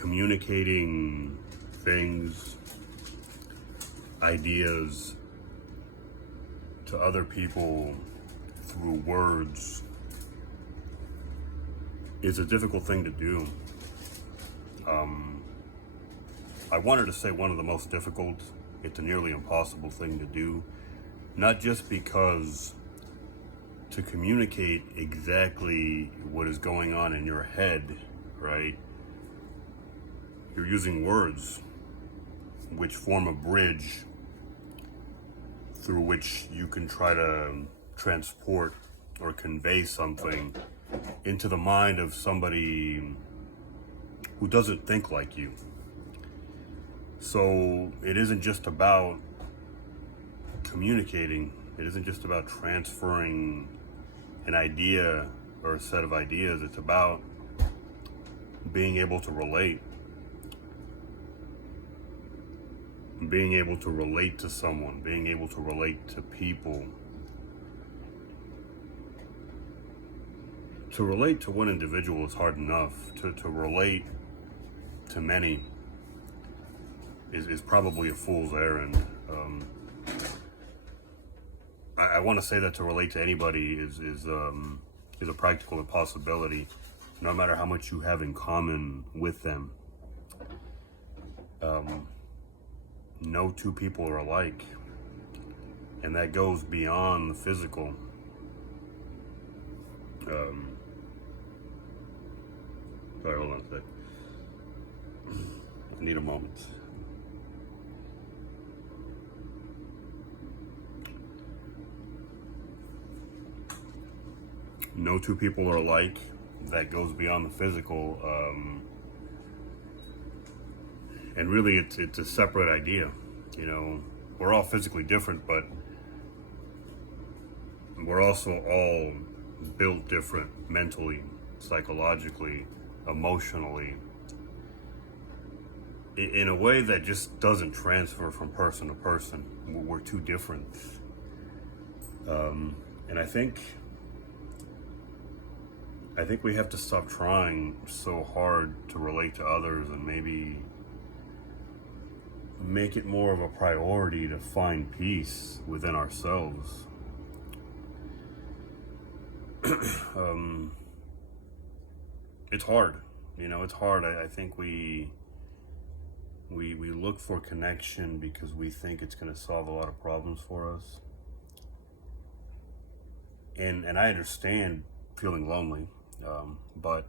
communicating things, ideas to other people through words is a difficult thing to do. I wanted to say one of the most difficult. It's a nearly impossible thing to do, not just because to communicate exactly what is going on in your head, right? You're using words which form a bridge through which you can try to transport or convey something into the mind of somebody who doesn't think like you. So it isn't just about communicating, it isn't just about transferring an idea or a set of ideas. It's about being able to relate, being able to relate to someone, being able to relate to people. To relate to one individual is hard enough. To relate to many is probably a fool's errand. I want to say that to relate to anybody is a practical impossibility, no matter how much you have in common with them. No two people are alike, and that goes beyond the physical. Sorry, hold on a sec. I need a moment. No two people are alike. That goes beyond the physical. And really, it's a separate idea. You know, we're all physically different, but we're also all built different mentally, psychologically, emotionally, in a way that just doesn't transfer from person to person. We're too different. And I think we have to stop trying so hard to relate to others and maybe make it more of a priority to find peace within ourselves. It's hard, you know, it's hard. I think we look for connection because we think it's going to solve a lot of problems for us. And I understand feeling lonely, but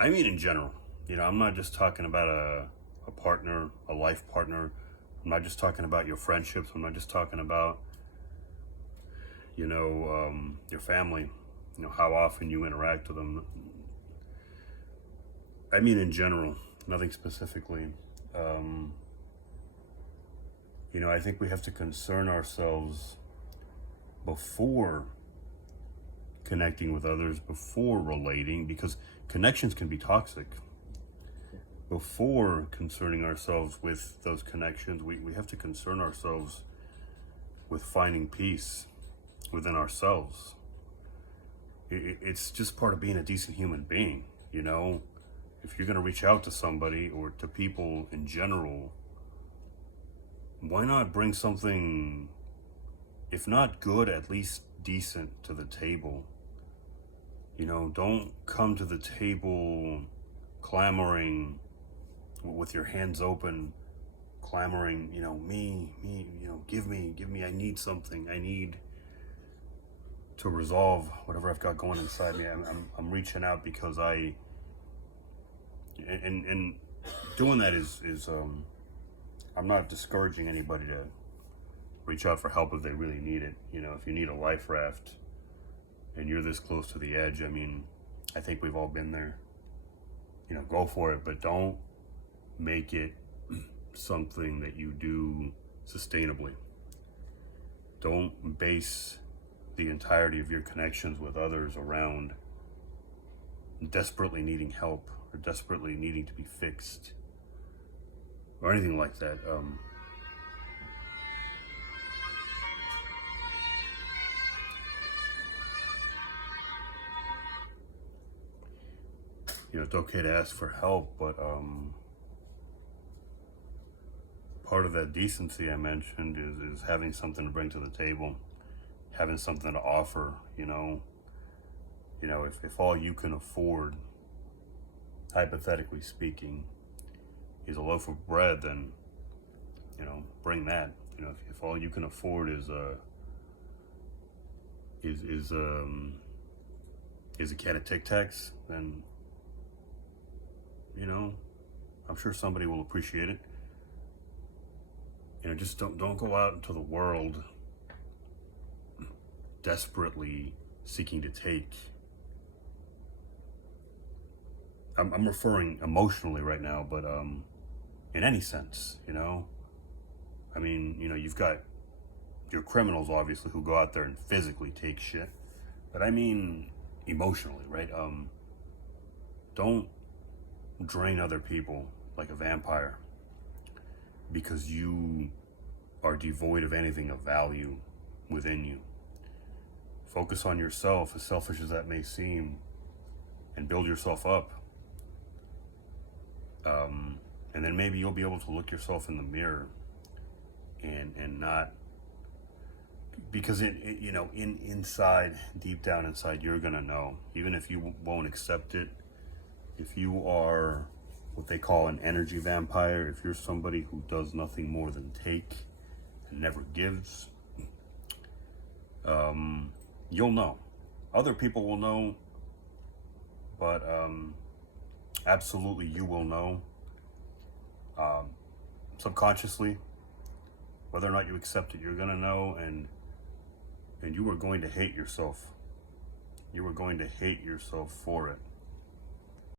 I mean in general, you know, I'm not just talking about a partner, a life partner. I'm not just talking about your friendships. I'm not just talking about, you know, your family, you know, how often you interact with them. I mean in general, nothing specifically. You know, I think we have to concern ourselves before connecting with others, before relating, because connections can be toxic. Before concerning ourselves with those connections, we have to concern ourselves with finding peace within ourselves. It's just part of being a decent human being, you know? If you're going to reach out to somebody or to people in general, why not bring something, if not good, at least decent to the table? You know, don't come to the table clamoring with your hands open, clamoring, you know, me, you know, give me, I need something. I need to resolve whatever I've got going inside me. I'm reaching out because and doing that is I'm not discouraging anybody to reach out for help if they really need it. You know, if you need a life raft and you're this close to the edge, I mean, I think we've all been there. You know, go for it, but don't make it something that you do sustainably. Don't base the entirety of your connections with others around desperately needing help or desperately needing to be fixed or anything like that. it's okay to ask for help, but part of that decency I mentioned is having something to bring to the table, having something to offer. If all you can afford, hypothetically speaking, is a loaf of bread, then bring that. If all you can afford is a can of Tic Tacs, then I'm sure somebody will appreciate it. Just don't go out into the world desperately seeking to take. I'm referring emotionally right now, but in any sense, I mean, you've got your criminals obviously who go out there and physically take shit, but I mean emotionally, right? Don't drain other people like a vampire because you are devoid of anything of value within you. Focus on yourself, as selfish as that may seem, and build yourself up. And then maybe you'll be able to look yourself in the mirror and not, because inside, deep down inside, you're gonna know, even if you won't accept it. If you are what they call an energy vampire, if you're somebody who does nothing more than take and never gives, you'll know. Other people will know, but absolutely you will know. Subconsciously, whether or not you accept it, you're gonna know, and you are going to hate yourself. You are going to hate yourself for it.